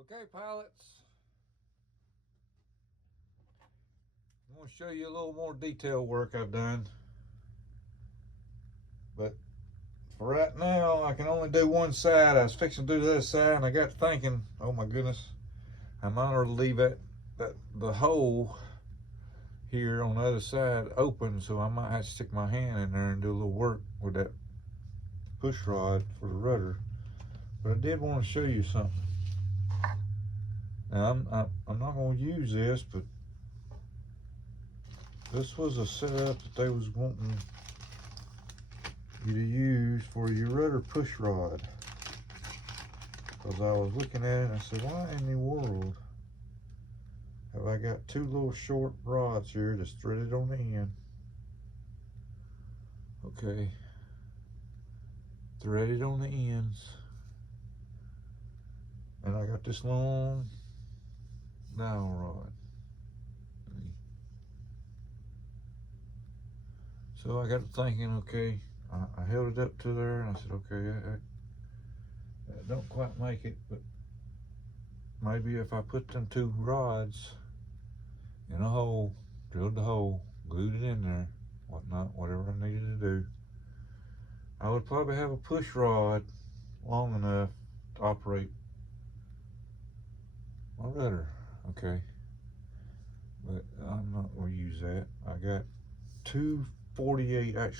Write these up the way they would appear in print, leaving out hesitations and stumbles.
Okay, pilots, I'm going to show you a little more detail work I've done. But for right now, I can only do one side. I was fixing to do the other side, and I got thinking, oh my goodness, I might ought to leave the hole here on the other side open, so I might have to stick my hand in there and do a little work with that push rod for the rudder. But I did want to show you something. Now I'm not going to use this, but this was a setup that they was wanting you to use for your rudder push rod. Because I was looking at it and I said, why in the world have I got two little short rods here that's threaded on the end? Okay, threaded on the ends, and I got this long dowel rod. So I got to thinking, okay, I held it up to there and I said, okay, I don't quite make it, but maybe if I put them two rods in a hole, drilled the hole, glued it in there, whatnot, whatever I needed to do, I would probably have a push rod long enough to operate my rudder. Okay, but I'm not going to use that. I got two 48 inch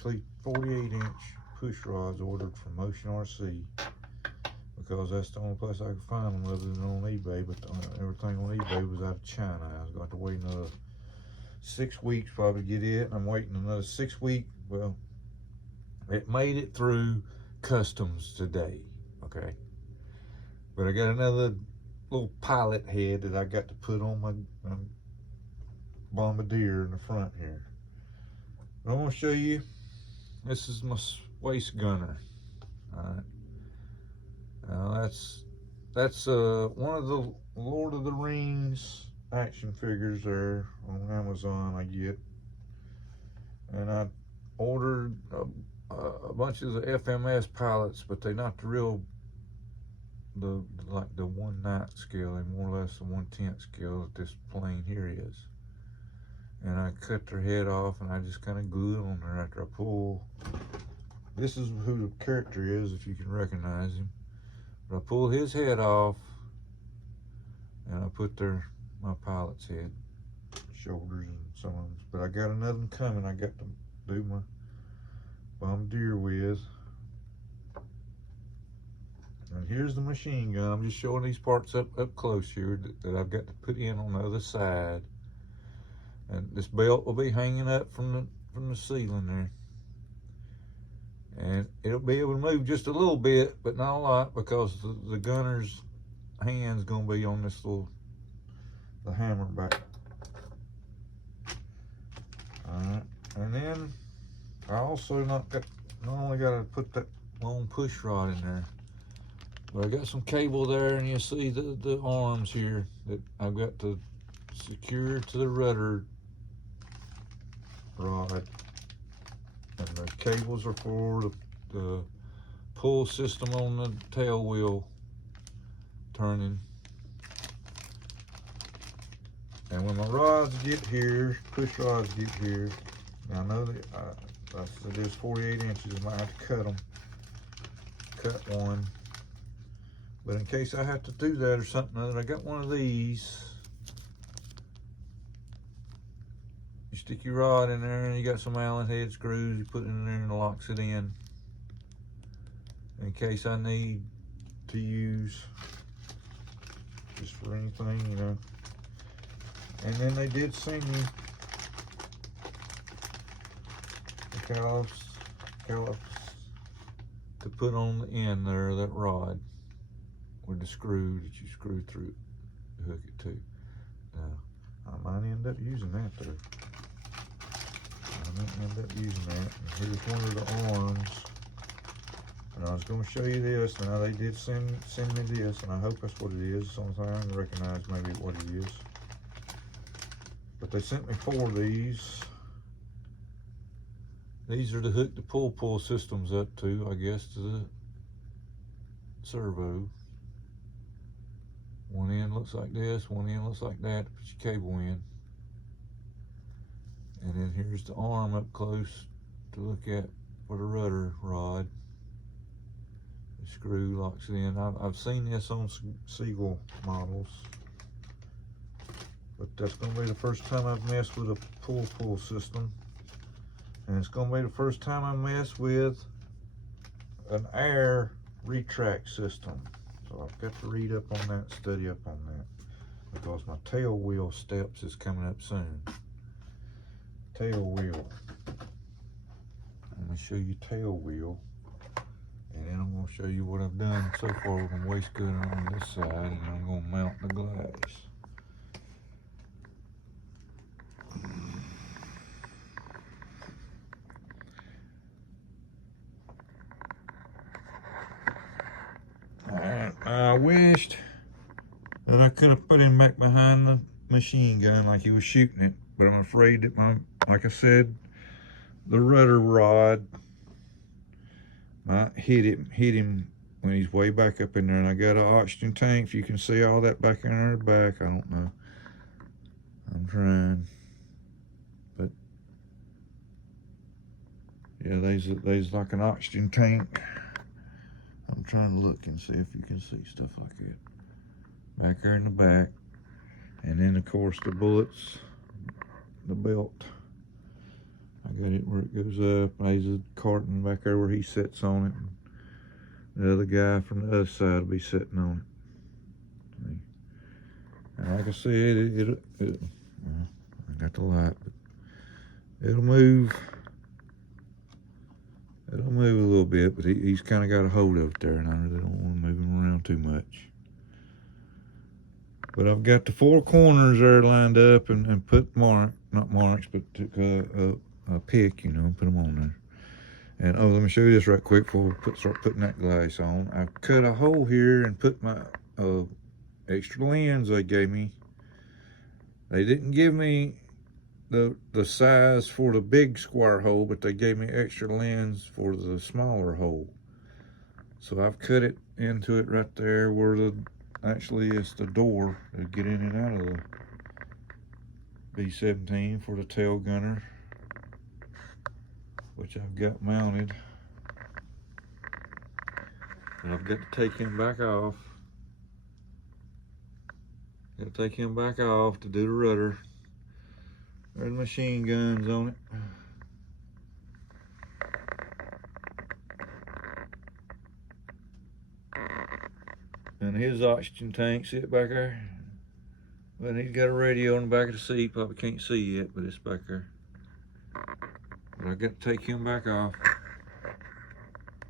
push rods ordered from Motion RC, because that's the only place I could find them other than on eBay. But everything on eBay was out of China. I was going to have to wait another 6 weeks probably to get it, and I'm waiting another 6 weeks. Well, it made it through customs today, okay? But I got another little pilot head that I got to put on my Bombardier in the front here. But I'm going to show you, this is my waist gunner. All right. Now that's one of the Lord of the Rings action figures there on Amazon I get, and I ordered a bunch of the FMS pilots, but they're not the real like the 1/9 scale. They're more or less the 1/10 scale that this plane here is. And I cut their head off and I just kind of glue it on there after I pull. This is who the character is, if you can recognize him. But I pull his head off and I put my pilot's head, shoulders, and so on. But I got another one coming I got to do my Bombardier with. And here's the machine gun. I'm just showing these parts up close here that I've got to put in on the other side. And this belt will be hanging up from the ceiling there. And it'll be able to move just a little bit, but not a lot, because the gunner's hand's gonna be on this the hammer back. Alright, and then I also not only gotta put that long push rod in there, but I got some cable there, and you see the arms here that I've got to secure to the rudder rod, and the cables are for the pull system on the tail wheel turning. And when my rods get here, push rods get here, now I know that I said there's 48 inches, I might have to cut one, but in case I have to do that or something other, I got one of these. You stick your rod in there and you got some Allen head screws, you put it in there and it locks it in case I need to use just for anything, you know. And then they did send me the callops to put on the end there of that rod with the screw that you screw through to hook it to. Now, I might end up using that though. I might end up using that. And here's one of the arms. And I was going to show you this. Now they did send me this, and I hope that's what it is. It's the only thing I can recognize maybe what it is. But they sent me 4 of these. These are to hook the pull systems up to, I guess, to the servo. One end looks like this, one end looks like that to put your cable in. And then here's the arm up close to look at for the rudder rod. The screw locks it in. I've seen this on Seagull models, but that's going to be the first time I've messed with a pull system. And it's going to be the first time I mess with an air retract system. So I've got to read up on that, study up on that, because my tail wheel steps is coming up soon. Tail wheel. Let me show you tail wheel, and then I'm going to show you what I've done so far with my waste gun on this side, and I'm going to mount the glass. I wished that I could have put him back behind the machine gun like he was shooting it, but I'm afraid that like I said, the rudder rod might hit him when he's way back up in there. And I got an oxygen tank. If you can see all that back in there in the back, I don't know. I'm trying, but yeah, there's like an oxygen tank. I'm trying to look and see if you can see stuff like that back there in the back. And then of course the bullets, the belt, I got it where it goes up. There's a carton back there where he sits on it, and the other guy from the other side will be sitting on it. See? And like I said, I got the light, but it'll move. It'll move a little bit, but he's kind of got a hold of it there, and I really don't want to move him around too much. But I've got the four corners there lined up and put not marks, but took a pick, you know, and put them on there. And oh, let me show you this right quick before we start putting that glass on. I cut a hole here and put my extra lens they gave me. They didn't give me the size for the big square hole, but they gave me extra lens for the smaller hole. So I've cut it into it right there where actually it's the door to get in and out of the B-17 for the tail gunner, which I've got mounted. And I've got to take him back off. Got to take him back off to do the rudder. There's machine guns on it. And his oxygen tank, see it back there? But he's got a radio on the back of the seat, probably can't see yet, but it's back there. But I got to take him back off.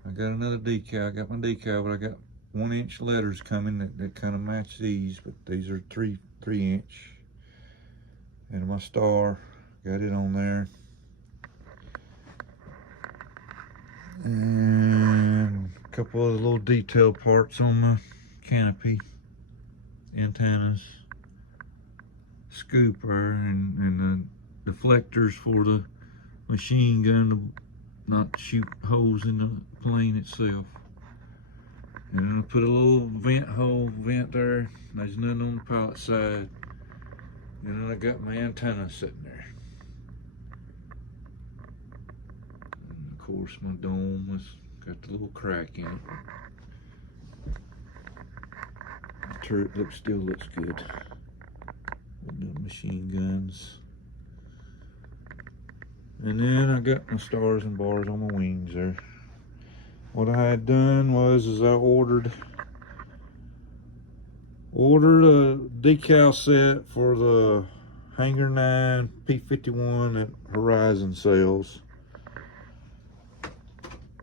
I got another decal, I got my decal, but I got 1-inch letters coming that kind of match these, but these are 3-inch. And my star, got it on there. And a couple of little detail parts on my canopy, antennas, scooper, and the deflectors for the machine gun to not shoot holes in the plane itself. And then I put a little vent there. There's nothing on the pilot side. And then I got my antenna sitting there. And of course my dome has got the little crack in it. The turret still looks good. With the machine guns. And then I got my stars and bars on my wings there. What I had done was I ordered a decal set for the Hanger 9 P51 that Horizon sells,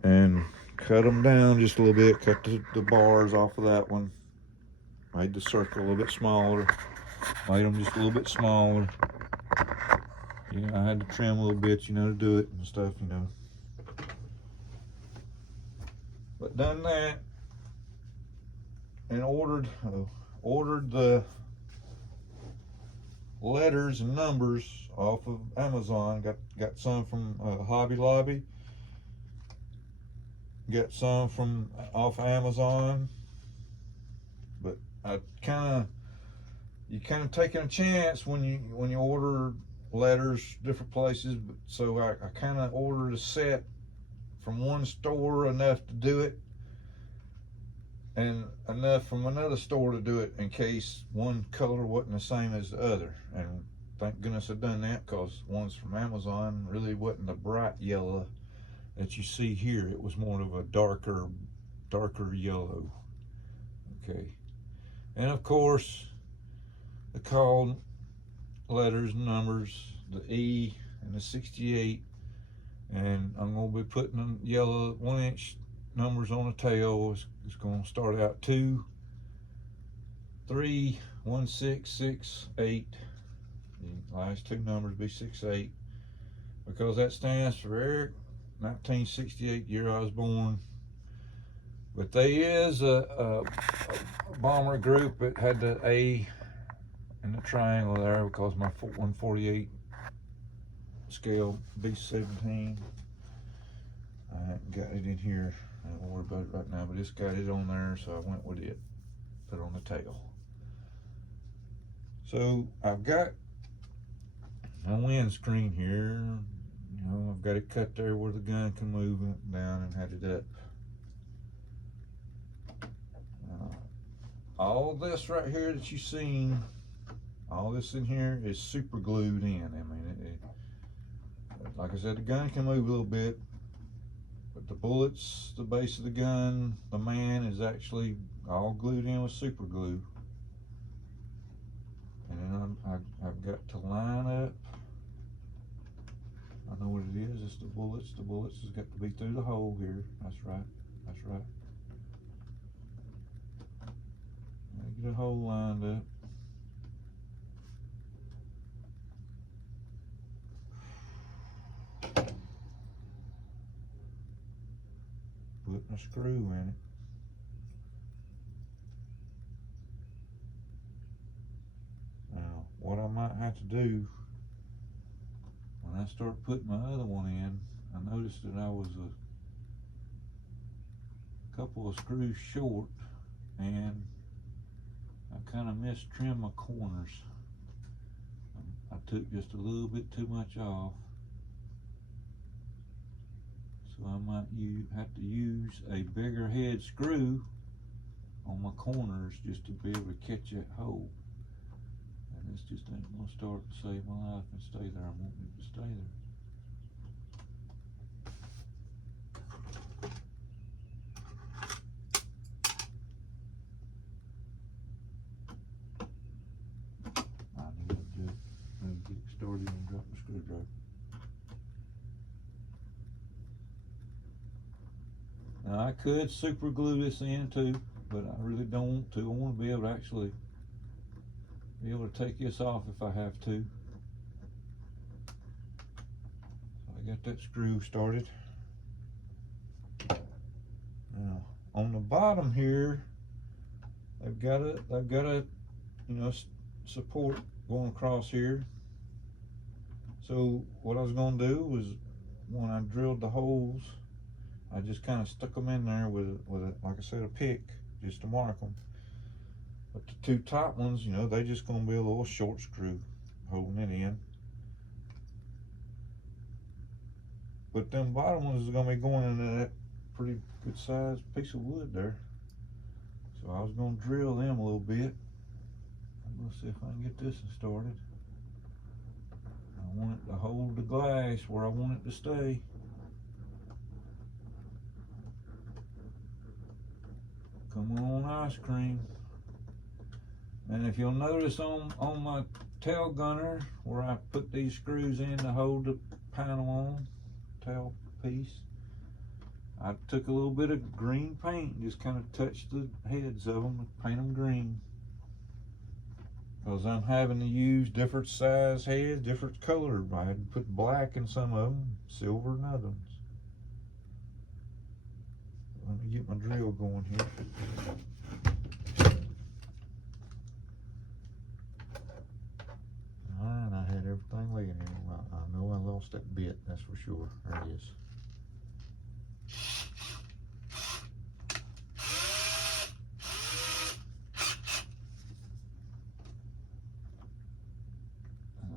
and cut them down just a little bit, cut the bars off of that one, made the circle a little bit smaller, made them just a little bit smaller. Yeah, I had to trim a little bit, you know, to do it and stuff, you know. But done that and ordered the letters and numbers off of Amazon. Got some from Hobby Lobby. Got some from off Amazon. But I kind of you kind of taking a chance when you order letters different places. But so I kind of ordered a set from one store, enough to do it, and enough from another store to do it in case one color wasn't the same as the other. And thank goodness I've done that, because ones from Amazon really wasn't the bright yellow that you see here. It was more of a darker yellow. Okay, and of course the call letters and numbers, the E and the 68, and I'm going to be putting the yellow 1-inch numbers on the tail. It's going to start out 2, 3, 1, 6, 6, 8. The last two numbers be 6, 8, because that stands for Eric, 1968, year I was born. But there is a bomber group that had the A in the triangle there, because my 148 scale B-17. I haven't got it in here. I don't worry about it right now, but it's got it on there, so I went with it. Put it on the tail. So I've got my windscreen here. You know, I've got it cut there where the gun can move it down, and had it up. All this right here that you've seen, all this in here is super glued in. I mean, like I said, the gun can move a little bit, but the bullets, the base of the gun, the man is actually all glued in with super glue. And then I've got to line up. I know what it is. It's the bullets. The bullets has got to be through the hole here. That's right. That's right. Get a hole lined up. Putting a screw in it. Now, what I might have to do when I start putting my other one in, I noticed that I was a couple of screws short, and I kind of mistrimmed my corners. I took just a little bit too much off, so I might have to use a bigger head screw on my corners just to be able to catch that hole. And this just ain't gonna start to save my life and stay there. I want it to stay there. Started and drop the screwdriver. Now I could super glue this in too, but I really don't want to. I want to be able to actually take this off if I have to. So I got that screw started. Now on the bottom here, I've got a support going across here. So what I was going to do was, when I drilled the holes, I just kind of stuck them in there with like I said, a pick, just to mark them. But the two top ones, they just going to be a little short screw holding it in. But them bottom ones is going to be going into that pretty good sized piece of wood there. So I was going to drill them a little bit. I'm going to see if I can get this one started. I want it to hold the glass where I want it to stay. Come on, ice cream. And if you'll notice on my tail gunner, where I put these screws in to hold the panel on, tail piece, I took a little bit of green paint and just kind of touched the heads of them and paint them green. Because I'm having to use different size heads, different color. I had to put black in some of them, silver in others. Let me get my drill going here. Alright, I had everything laying here. I know I lost that bit, that's for sure. There it is.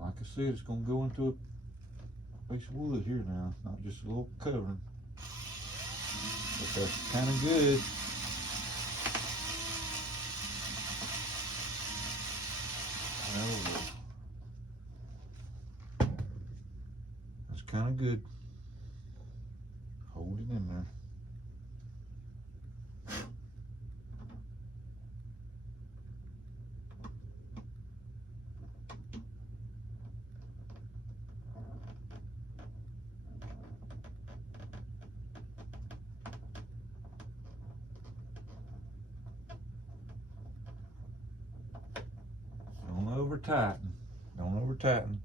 like I said, it's gonna go into a piece of wood here now, not just a little covering. But that's kind of good. That's kind of good. Hold it in there. Don't over tighten. Don't over tighten.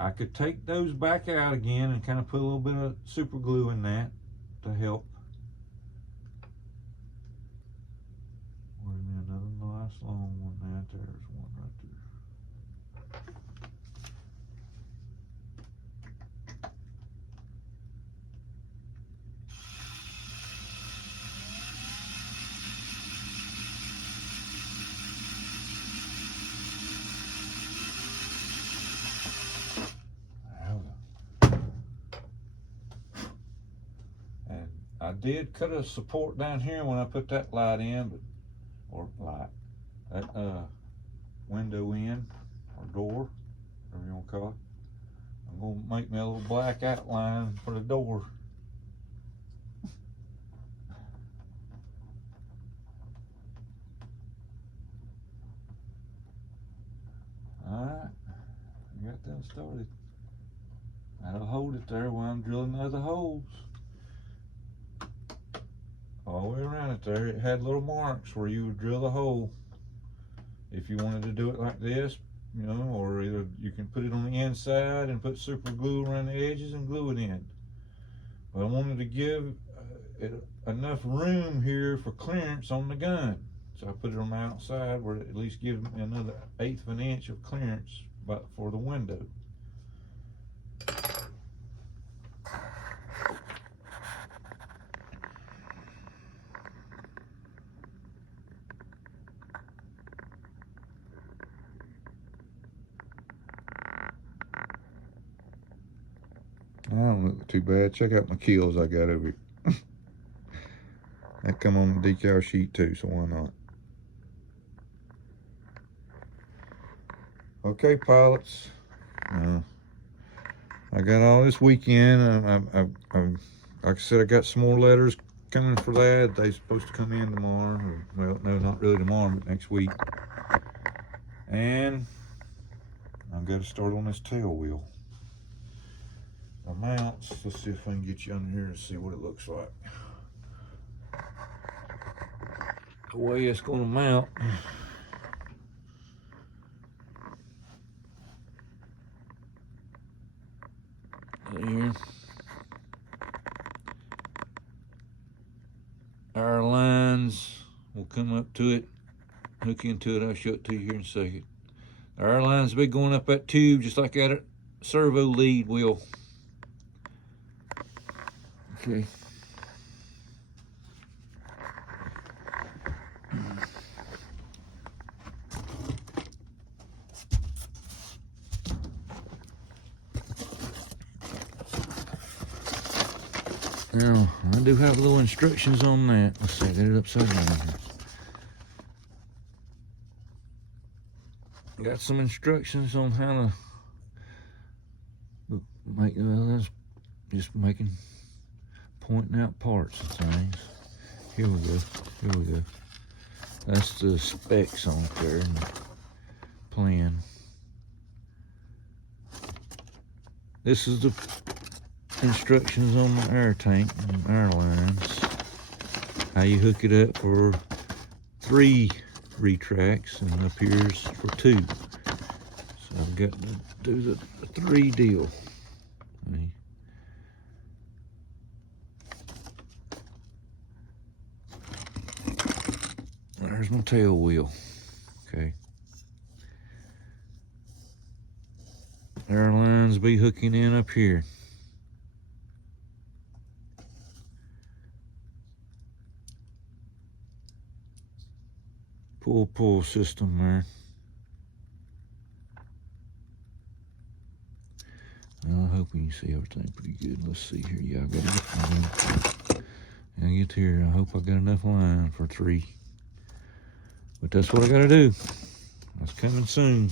I could take those back out again and kind of put a little bit of super glue in that to help. Wait a minute, another nice long one there. There's one right there. And I did cut a support down here when I put that light in, but that window in or door, whatever you want to call it. I'm gonna make me a little black outline for the door. Alright, I got them started. That'll hold it there while I'm drilling the other holes. All the way around it there, it had little marks where you would drill the hole. If you wanted to do it like this, you know, or either you can put it on the inside and put super glue around the edges and glue it in. But I wanted to give it enough room here for clearance on the gun. So I put it on the outside where it at least gives me another 1/8 of an inch of clearance for the window. I don't look too bad. Check out my kills I got over here. That come on the decal sheet too, so why not? Okay, pilots. I got all this weekend. Like I said, I got some more letters coming for that. They're supposed to come in tomorrow. Well, no, not really tomorrow, but next week. And I've got to start on this tail wheel. The mounts, let's see if we can get you under here and see what it looks like. The way it's going to mount. Here. Our lines will come up to it, hook into it. I'll show it to you here in a second. Our lines will be going up that tube just like that servo lead will. Okay. Now, I do have little instructions on that. Let's see, I got it upside down here. Got some instructions on how to make, that's just pointing out parts and things. Here we go. That's the specs on there and the plan. This is the instructions on the air tank and air lines. How you hook it up for 3 retracts and up here's for 2. So I've got to do the 3 deal. There's my tail wheel. Okay. Air lines be hooking in up here. Pull system there. I'm hoping you see everything pretty good. Let's see here. Yeah, I get here. I hope I got enough line for 3. But that's what I gotta do. That's coming soon.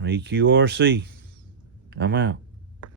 EQRC. I'm out.